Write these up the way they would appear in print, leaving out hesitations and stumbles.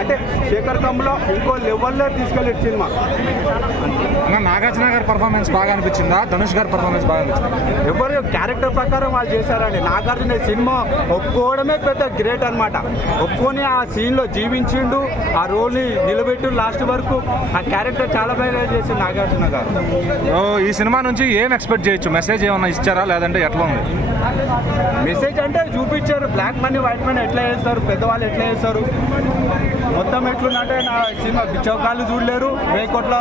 అంటే శేఖర్ కమ్ములో ఇంకో లెవెల్లో తీసుకెళ్ళాడు సినిమా. నాగార్జున గారి పర్ఫార్మెన్స్ బాగా అనిపించిందా, ధనుష్ గారి పర్ఫార్మెన్స్ బాగా అనిపించిందా? ఎవరు క్యారెక్టర్ ప్రకారం వాళ్ళు చేశారండి. నాగార్జున సినిమా ఒప్పుకోవడమే పెద్ద గ్రేట్ అనమాట. ఒప్పుకొని ఆ సీన్లో జీవించిండు, ఆ రోల్ని నిలబెట్టు లాస్ట్ వరకు. ఆ క్యారెక్టర్ చాలా బాగా చేసిండు నాగార్జున గారు. ఈ సినిమా నుంచి ఏం ఎక్స్పెక్ట్ చేయొచ్చు? మెసేజ్ ఏమన్నా ఇచ్చారా లేదంటే ఎట్లా ఉంది? మెసేజ్ అంటే చూపించారు, బ్లాక్ మనీ వైట్ మనీ ఎట్లా చేస్తారు, పెద్దవాళ్ళు ఎట్లా చేస్తారు, మొత్తం ఎట్లుందంటే నా సినిమా బిచ్చోకాళ్ళు చూడలేరు, 1000 కోట్ల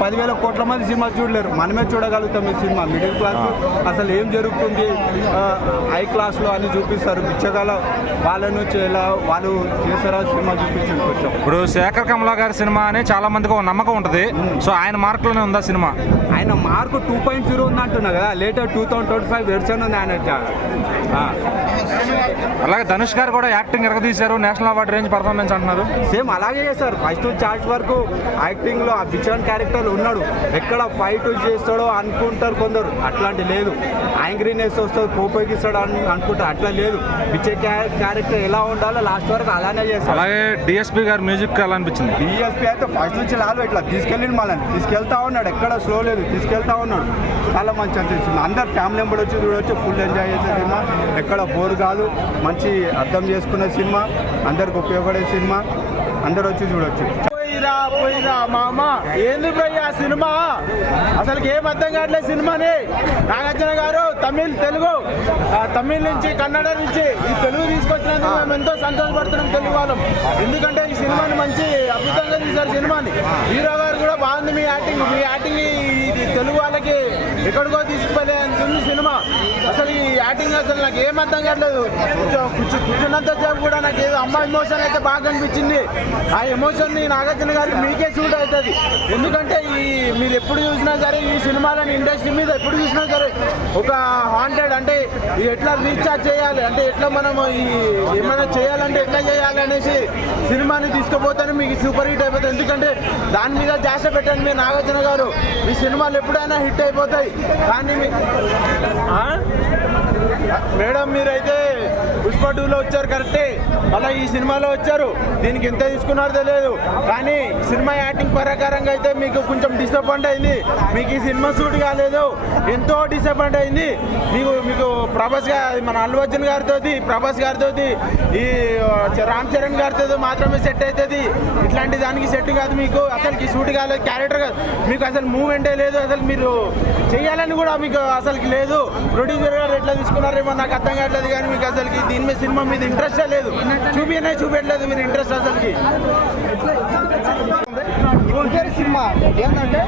10,000 కోట్ల మంది సినిమా చూడలేరు, మనమే చూడగలుగుతాం ఈ సినిమా. మిడిల్ క్లాస్ అసలు ఏం జరుగుతుంది హై క్లాస్లో అని చూపిస్తారు. బిచ్చగాల వాళ్ళ నుంచి ఎలా వాళ్ళు చేస్తారో సినిమా చూపించింది కొంచెం. ఇప్పుడు శేఖర్ కమలా గారి సినిమా అని చాలా మందికి ఒక నమ్మకం ఉంటుంది. సో ఆయన మార్కులోనే ఉందా సినిమా? ఆయన మార్కు 2.0 ఉంది అంటున్నా కదా, లేటర్ 2025 వెర్షన్ ఉంది ఆయన. అలాగే ధనుష్ గారు కూడా యాక్టింగ్ ఎరగదీశారు, నేషనల్ అవార్డు రేంజ్ పర్ఫార్మెన్స్ అంటున్నారు. సేమ్ అలాగే చేస్తారు. ఫస్ట్ చార్జ్ వరకు యాక్టింగ్లో ఆ బిచ్చన్ క్యారెక్టర్ ఉన్నాడు. ఎక్కడ ఫైట్ చేస్తాడో అనుకుంటారు కొందరు, అట్లాంటి లేదు. యాంగ్రీనెస్ వస్తుంది, కోపగిస్తాడు అనుకుంటారు, అట్లా లేదు. బిచ్చే క్యారెక్టర్ ఎలా ఉండాలో లాస్ట్ వరకు అలానే చేస్తారు. అలాగే డిఎస్పీ గారు మ్యూజిక్ ఎలా అనిపించింది? డిఎస్పీ అయితే ఫస్ట్ నుంచి లాలు ఇట్లా తీసుకెళ్ళింది, మనల్ని తీసుకెళ్తా ఉన్నాడు, ఎక్కడ స్లో లేదు, తీసుకెళ్తా ఉన్నాడు. చాలా మంచి అనిపిస్తుంది. అందరు ఫ్యామిలీ మెంబర్ వచ్చి చూడవచ్చు, ఫుల్ ఎంజాయ్ చేసే సినిమా, ఎక్కడ బోర్ కాదు, మంచి అర్థం చేసుకునే సినిమా, అందరికి ఉపయోగపడే సినిమా, అందరు వచ్చి చూడొచ్చు. పోయిరా మామ ఏంది పోయి ఆ సినిమా అసలు ఏం అర్థం కావట్లేదు సినిమాని. నాగార్జున గారు తమిళ్ నుంచి కన్నడ నుంచి ఈ తెలుగు తీసుకొచ్చినందుకు మేము ఎంతో సంతోషపడుతున్నాం తెలుగు వాళ్ళం. ఎందుకంటే ఈ సినిమాని మంచి అద్భుతంగా తీశారు సినిమాని. హీరో గారు కూడా బాగుంది. మీ యాక్టింగ్ ఇది తెలుగు వాళ్ళకి ఎక్కడికో తీసుకుపోలే అంటుంది సినిమా. అసలు ఈ యాక్టింగ్ అసలు నాకు ఏం అర్థం కావట్లేదు. కూర్చున్నంత సేపు కూడా నాకు ఏదో అమ్మ ఎమోషన్ అయితే బాగా అనిపించింది. ఆ ఎమోషన్ ని నాగార్జున గారికి మీకే సూట్ అవుతుంది. ఎందుకంటే మీరు ఎప్పుడు చూసినా సరే ఈ సినిమాలని ఇండస్ట్రీ మీద ఎప్పుడు చూసినా సరే ఒక హాంటెడ్ అంటే ఎట్లా రీఛార్జ్ చేయాలి, అంటే ఎట్లా మనం ఏమైనా చేయాలంటే ఎట్లా చేయాలి అనేసి సినిమాని తీసుకుపోతాను మీకు సూపర్ హిట్ అయిపోతుంది. ఎందుకంటే దాని మీద ధ్యాస పెట్టండి మీ నాగార్జున గారు. మీ సినిమాలు ఎప్పుడైనా హిట్ అయిపోతాయి. కానీ మేడం మీరైతే పుష్ప 2లో వచ్చారు కరెక్టే, మళ్ళీ ఈ సినిమాలో వచ్చారు, దీనికి ఎంత తీసుకున్నారో తెలియదు. కానీ సినిమా యాక్టింగ్ ప్రకారంగా అయితే మీకు కొంచెం డిసప్పాయింట్ అయింది. మీకు ఈ సినిమా సూట్ కాలేదు, ఎంతో డిసప్పాయింట్ అయింది. మీకు ప్రభాస్ గారు, మన అల్లు అర్జున్ గారితో, ప్రభాస్ గారితో, ఈ రామ్ చరణ్ గారితో మాత్రమే సెట్ అవుతుంది. ఇట్లాంటి దానికి సెట్ కాదు. మీకు అసలుకి సూట్ కాలేదు, క్యారెక్టర్ కాదు, మీకు అసలు మూమెంటే లేదు. అసలు మీరు చేయాలని కూడా మీకు అసలుకి లేదు. ప్రొడ్యూసర్ గారు ఎట్లా తీసుకున్నారేమో నాకు అర్థం కావట్లేదు. కానీ మీకు అసలుకి దీని మీద సినిమా మీద ఇంట్రెస్టే లేదు, చూపించట్లేదు మీరు ఇంట్రెస్ట్. అసలుకి సినిమా ఏంటంటే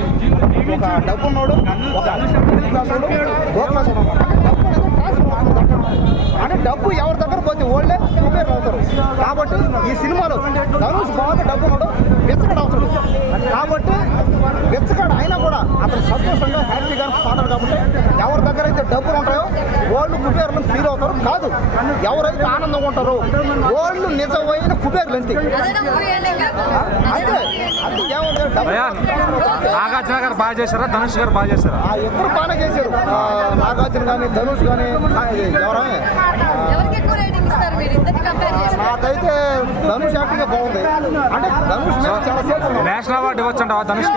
ఒక డబ్బు ఉన్నాడు, ఒక అంటే డబ్బు ఎవరి దగ్గర పోతే ఓల్డే సూపర్ అవుతారు. కాబట్టి ఈ సినిమాలో ధనుష్ బాగా డబ్బు ఉన్నాడు, వెచ్చకడ అవుతాడు. కాబట్టి వెచ్చకడ అయినా కూడా అతను సంతోషంగా హ్యాపీగా పోతాడు. కాబట్టి ఎవరి దగ్గర అయితే డబ్బులు ఉంటాయో వాళ్ళు కుబేరులను ఫీల్ అవుతారు. కాదు, ఎవరైతే ఆనందంగా ఉంటారో వాళ్ళు నిజమైన కుబేరులు అంతే. నాగార్జున గారు బాగా చేశారా, ధనుష్ గారు బాగా చేశారా? ఎప్పుడు బాగా చేశారు. నాగార్జున కానీ ధనుష్ కానీ ఎవరైనా నాకైతే ధనుష్ యాక్టింగ్ బాగుంది. అంటే ధనుష్ చాలా సేపు నేషనల్ అవార్డు ఇవ్వచ్చంటావా ధనుష్?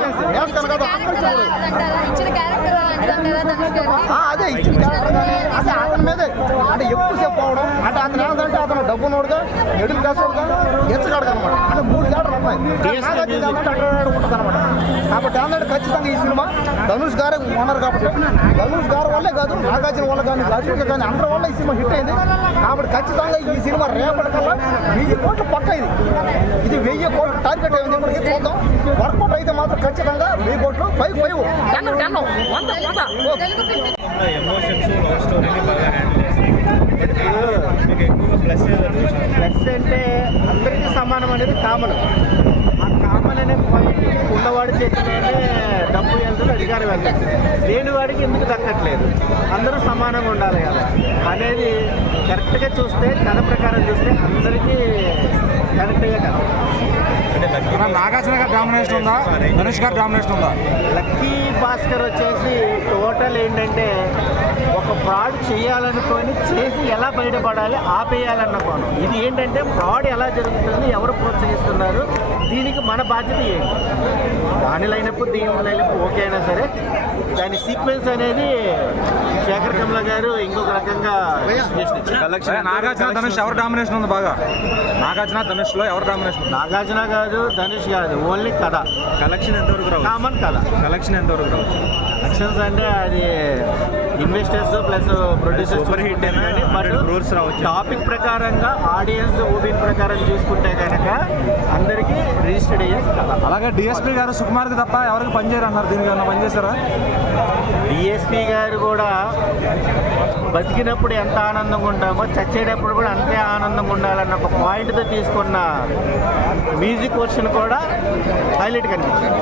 అదే ఇచ్చిన క్యారెక్టర్ కానీ అంటే అతని మీదే అంటే ఎక్కువ సేపు పోవడం. అంటే అతను ఏంటంటే అతను డబ్బు నోడుగా, మిడిల్ క్లాస్ వాడుగా, ఎచ్చగాడుగా అనమాట. అంటే 3 క్యారెక్టర్లు ఉన్నాయి. ఉంటుంది అనమాట. కాబట్టి ఏంటంటే ఖచ్చితంగా ఈ సినిమా ధనుష్ గారే ఓనర్. కాబట్టి ధనుష్ గారి వల్లే కాదు, నాగార్జున వల్ల కానీ, లక్ష్మి కానీ అందరి వల్ల ఈ సినిమా హిట్ అయింది. కాబట్టి ఖచ్చితంగా ఈ సినిమా రేపటికల్లా 1000 కోట్లు పక్క. ఇది 1000 కోట్లు టార్గెట్ అయింది. ఇప్పటికీ చూద్దాం. వర్కౌట్ అయితే మాత్రం ఖచ్చితంగా 1000 కోట్లు 5 ఎమోషన్స్ లవ్ స్టోరీని బాగా హ్యాండిల్ చేస్తారు. మీకు ఎక్కువ ప్లస్ అంటే అందరికీ సమానం అనేది కామన్. ఆ కామన్ అనే పాయింట్ ఉన్నవాడి చేతిలోనే డబ్బు వెళ్తుంది, అధికారం వెళ్తుంది. లేని వాడికి ఎందుకు దక్కట్లేదు? అందరూ సమానంగా ఉండాలి కదా అనేది కరెక్ట్గా చూస్తే, కథ ప్రకారం చూస్తే అందరికీ కరెక్ట్గా కదా. నాగార్జున గారు డామినేషన్ ఉందా, ధనుష్ గారు డామినేషన్ ఉందా? లక్కీ భాస్కర్ వచ్చేసి టోటల్ ఏంటంటే ఒక ఫ్రాడ్ చేయాలనుకొని చేసి ఎలా బయటపడాలి, ఆపేయాలన్న కోణం. ఇది ఏంటంటే ఫ్రాడ్ ఎలా జరుగుతుంది, ఎవరు ప్రోత్సహిస్తున్నారు చేస్తున్నారు. దీనికి మన బాధ్యత ఏంటి? దాని లైనప్పుడు దీని లైనప్పుడు ఓకే అయినా సరే దాని సీక్వెన్స్ అనేది శేఖర్ కమల గారు ఇంకొక రకంగా నాగార్జున ధనుష్ ఎవరు డామినేషన్ ఉంది బాగా? నాగార్జున ధనుష్ లో ఎవరు డామినేషన్? నాగార్జున గారు ధనుష్ కాదు, ఓన్లీ కథ. కలెక్షన్ ఎంతవరకు రావచ్చు? కామన్ కథ. కలెక్షన్ ఎంతవరకు రావచ్చు? కలెక్షన్స్ అంటే అది investors plus producers Super hit అయినా బట్ 100 crores రావచ్చు. టాపిక్ ప్రకారంగా ఆడియన్స్ ఓపిన్ ప్రకారం చూసుకుంటే కనుక అందరికీ రిజిస్టర్డ్ అయ్యే కథ. అలాగే డిఎస్పీ గారు సుకుమార్కి తప్ప ఎవరికి పనిచేయరు అన్నారు, దీనికి ఏమన్నా పనిచేశారా? డిఎస్పీ గారు కూడా బతికినప్పుడు ఎంత ఆనందంగా ఉంటామో చచ్చేటప్పుడు కూడా అంతే ఆనందంగా ఉండాలన్న ఒక పాయింట్తో తీసుకున్న మ్యూజిక్ వర్షన్ కూడా హైలైట్ కనిపించింది.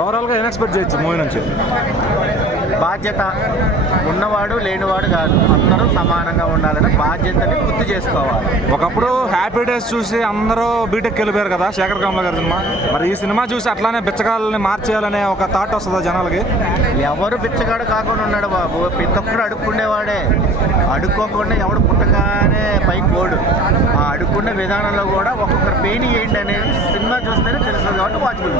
ఓవరాల్గా ఏం ఎక్స్పెక్ట్ చేయొచ్చు మూవీ నుంచి? బాధ్యత ఉన్నవాడు లేనివాడు కాదు, అందరూ సమానంగా ఉండాలనే బాధ్యతని గుర్తు చేసుకోవాలి. ఒకప్పుడు హ్యాపీ డేస్ చూసి అందరూ బీటెక్ వెళ్ళిపోయారు కదా శేఖర్ కమల గారి సినిమా. మరి ఈ సినిమా చూసి అట్లానే బిచ్చగాళ్ళని మార్చేయాలనే ఒక థాట్ వస్తుందా జనాలకి? ఎవరు బిచ్చగాడు కాకుండా ఉన్నాడు బాబు, ప్రతి ఒక్కరు అడుక్కుండేవాడే. అడుక్కోకుండా ఎవడు పుట్టగానే పైకి పోడు. ఆ అడుక్కునే విధానంలో కూడా ఒక్కొక్కరు పెయిన్ ఏంటి అనేది సినిమా చూస్తేనే తెలుస్తుంది కాబట్టి వాచ్బుల్.